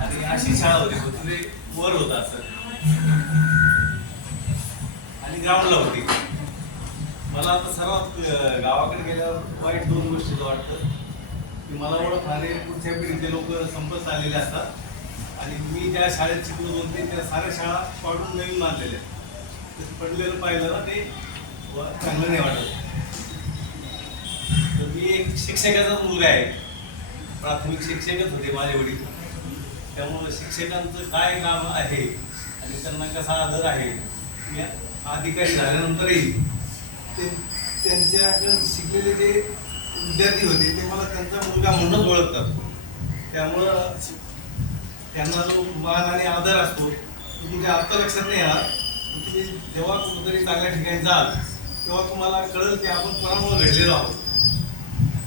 आणि अशी शाळा होती फक्त ते वर होत असं. आणि ग्राउंडला होती. मला आता सर्वात गावाकडे गेल्यावर वाईट दोन गोष्टीचं वाटतं. की मला ओळखणारे पुढच्या पिढीचे लोक संपत आलेले असतात. आणि मी ज्या शाळेत शिकलो होते त्या साऱ्या शाळा पाडून नवीन बांधलेल्या तर पडलेलं पाहिलं ना ते चांगलं नाही वाटत. तर मी एक शिक्षकाचाच मुलगा आहे. प्राथमिक शिक्षकच होते माझे वडील. त्यामुळं शिक्षकांचं काय काम आहे आणि त्यांना कसा आदर आहे आधी अधिकारी झाल्यानंतरही ते त्यांच्याकडे शिकलेले जे विद्यार्थी होते ते मला त्यांचा मुलगा म्हणूनच ओळखतात. त्यामुळं त्यांना जो मान आणि आदर असतो तो तुमच्या आत्ता लक्षात नाही आहात. तुम्ही जेव्हा कुठेतरी चांगल्या ठिकाणी जाल तेव्हा तुम्हाला कळेल की आपण कोणामुळे घडलेलो आहोत.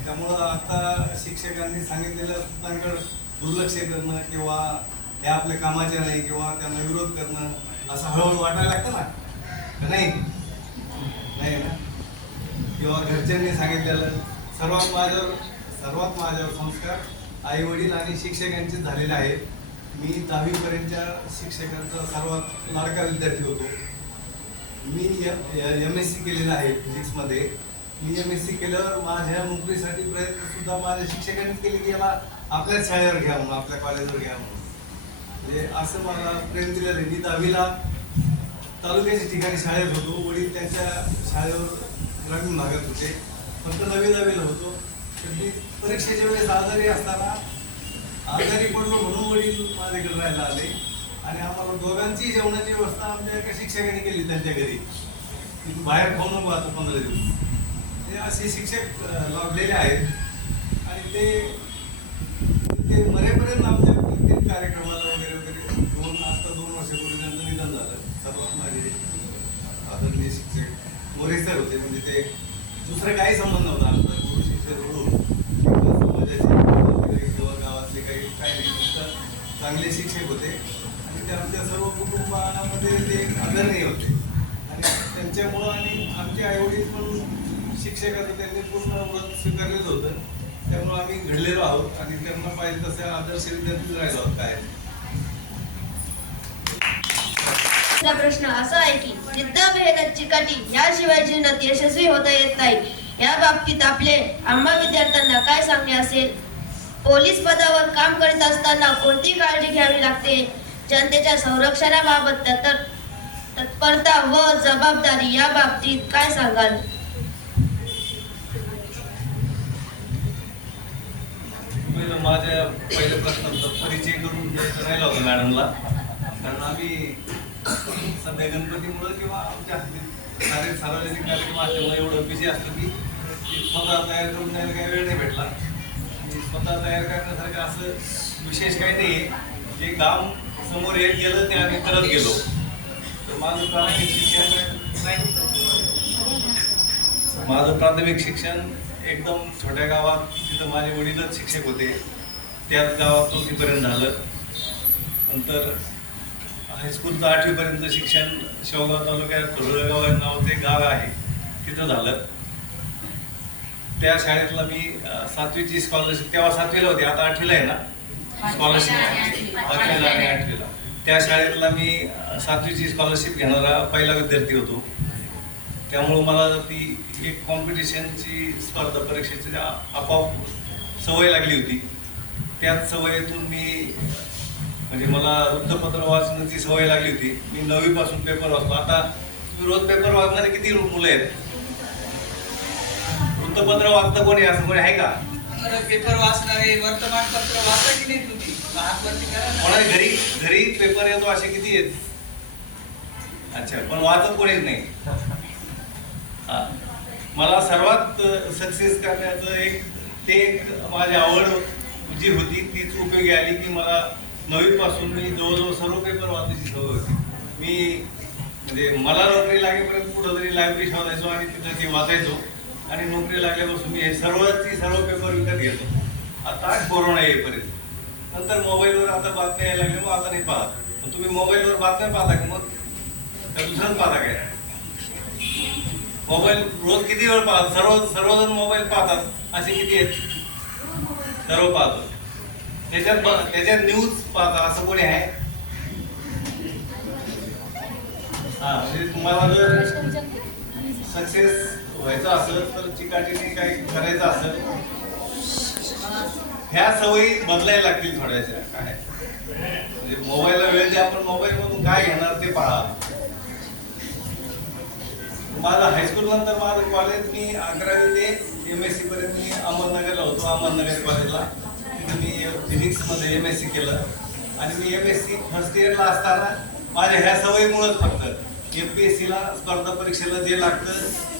त्यामुळं आता शिक्षकांनी सांगितलेलं सुद्धा दुर्लक्ष करणं किंवा हे आपल्या कामाचे नाही किंवा त्यांना विरोध करणं असं हळूहळू वाटायला लागतं ना? नाही? नाही ना? किंवा घरच्यांनी सांगितलेलं सर्वात माझ्यावर सर्वात माझ्यावर संस्कार आई वडील आणि शिक्षकांचे झालेले आहेत. मी दहावीपर्यंतच्या शिक्षकांचा सर्वात लाडका विद्यार्थी होतो. मी एम एस सी केलेलं आहे फिजिक्समध्ये. मी एम एस सी केल्यावर माझ्या नोकरीसाठी प्रयत्नसुद्धा माझ्या शिक्षकांनीच केले की याला आपल्याच शाळेवर घ्या म्हणून आपल्या कॉलेजवर घ्या म्हणून. म्हणजे असं मला प्रेम दिलेलं आहे मी दहावीला तालुक्याच्या ठिकाणी शाळेत होतो. वडील त्यांच्या शाळेवर ग्रामीण भागात होते. फक्त नवी दहावीला होतो. तर मी परीक्षेच्या वेळेस आजारी असताना आजारी पडलो म्हणून वडील माझ्याकडे राहायला आले. आणि आम्हाला दोघांची जेवणाची व्यवस्था आमच्या एका शिक्षकाने केली त्यांच्या घरी. की बाहेर खाऊ नको आता पंधरा दिवस. ते असे शिक्षक लाभलेले आहेत. आणि ते ते मरेपर्यंत आमच्या प्रत्येक कार्यक्रमाला वगैरे वगैरे. दोन आता दोन वर्षापूर्वी त्यांचं निधन झालं. सर्वात माझे आदरणीय शिक्षक मोरे सर होते. म्हणजे ते दुसरं काही संबंध नव्हता आमचा. गुरु शिक्षक म्हणून. समाजाचे किंवा गावातले काही काही नाही. फक्त चांगले शिक्षक होते. आणि ते आमच्या सर्व कुटुंबामध्ये ते आदरणीय होते. आणि त्यांच्यामुळं आणि आमचे आईवडील पण शिक्षकाचं त्यांनी पूर्ण व्रत स्वीकारलेलं होतं. त्यामुळे आम्ही घडलेलो आहोत आणि त्यांना पाहिजे तसे आदर्श विद्यार्थी राहिलो आहोत काय. प्रश्न असा आहे की जिद्द मेहनत चिकाटी याशिवाय जीवनात यशस्वी होता येत नाही. या बाबतीत आपले आम्हा विद्यार्थ्यांना काय सांगणे असेल? पोलीस पदावर काम करीत असताना कोणती काळजी घ्यावी लागते? जनतेच्या संरक्षणाबाबत तत्परता व जबाबदारी या बाबतीत काय सांगाल मी ना माझ्या पहिल्या प्रश्नाचा परिचय करून द्यायचा राहिला होता मॅडमला. कारण आम्ही सध्या गणपतीमुळं किंवा आमच्या सारे सार्वजनिक कार्यक्रम असल्यामुळे एवढं बिझी असतं की स्वतः तयार करून त्याला काही वेळ नाही भेटला. स्वतः तयार करण्यासारखं असं विशेष काही नाही आहे जे काम समोर येत गेलं ते आम्ही करत गेलो. तर माझं प्राथमिक शिक्षण नाही. माझं प्राथमिक शिक्षण एकदम छोट्या गावात तिथं माझे वडीलच शिक्षक होते. त्याच गावात चौथीपर्यंत झालं. नंतर हायस्कूलचं आठवीपर्यंत शिक्षण शेवगाव तालुक्यात धुळगाव नाव एक गाव आहे. तिथं झालं. त्या शाळेतला मी सातवीची स्कॉलरशिप तेव्हा सातवीला होती आता आठवीला आहे ना? स्कॉलरशिप आठवीला आणि आठवीला. त्या शाळेतला मी सातवीची स्कॉलरशिप घेणारा पहिला विद्यार्थी होतो. त्यामुळं मला ती एक कॉम्पिटिशनची स्पर्धा परीक्षेची आपोआप सवय लागली होती. त्याच सवयीतून मी म्हणजे मला वृत्तपत्र वाचण्याची सवय लागली होती. मी नववीपासून पेपर वाचतो. आता तुम्ही रोज पेपर वाचणारे किती मुलं आहेत? वृत्तपत्र वाचतं कोणी? असं कोणी आहे का? पेपर वाचणारे वर्तमानपत्र वाचा की नाही तुम्ही? हात वरती करा ना. कोणाच्या घरी घरी पेपर येतो असे किती आहेत? अच्छा पण वाचत कोणीच नाही. हा. मला सर्वात सक्सेस करण्याचं एक ते एक माझी आवड जी होती तीच उपयोगी आली की मला नववीपासून मी जवळजवळ सर्व पेपर वाचायची सवय होती. मी म्हणजे मला नोकरी लागेपर्यंत कुठं तरी लायब्ररी शोधायचो आणि तिथं ते वाचायचो. आणि नोकरी लागल्यापासून मी हे सर्वची सर्व पेपर विकत घेतो आता कोरोना येईपर्यंत. नंतर मोबाईलवर आता बातम्या यायला लागल्या मग आता नाही पाहत. तुम्ही मोबाईलवर बातम्या पाहता का मग? का दुसरंच पाहता काय? मोबाईल रोज किती वेळ पाहतात? सर्व सर्वजण मोबाईल पाहतात. असे किती आहेत? सर्व पाहतो त्याच्यात ब- त्याच्यात न्यूज पाहतात. असं कोणी आहे? हा म्हणजे तुम्हाला जर सक्सेस व्हायचं असेल तर चिकाटीने काही करायचं असेल ह्या सवयी बदलायला लागतील थोड्याशा. काय? म्हणजे मोबाईलला वेळ द्या आपण मोबाईल मधून काय घेणार ते पाहा. माझं हायस्कूल नंतर माझं कॉलेज मी अकरावी ते एम एस सी पर्यंत मी अहमदनगरला होतो अहमदनगर कॉलेजला तिथे मी फिजिक्समध्ये एम एस सी केलं. आणि मी एम एस सी फर्स्ट इयरला असताना माझ्या ह्या सवयीमुळेच फक्त एम पी एस सीला स्पर्धा परीक्षेला जे लागतं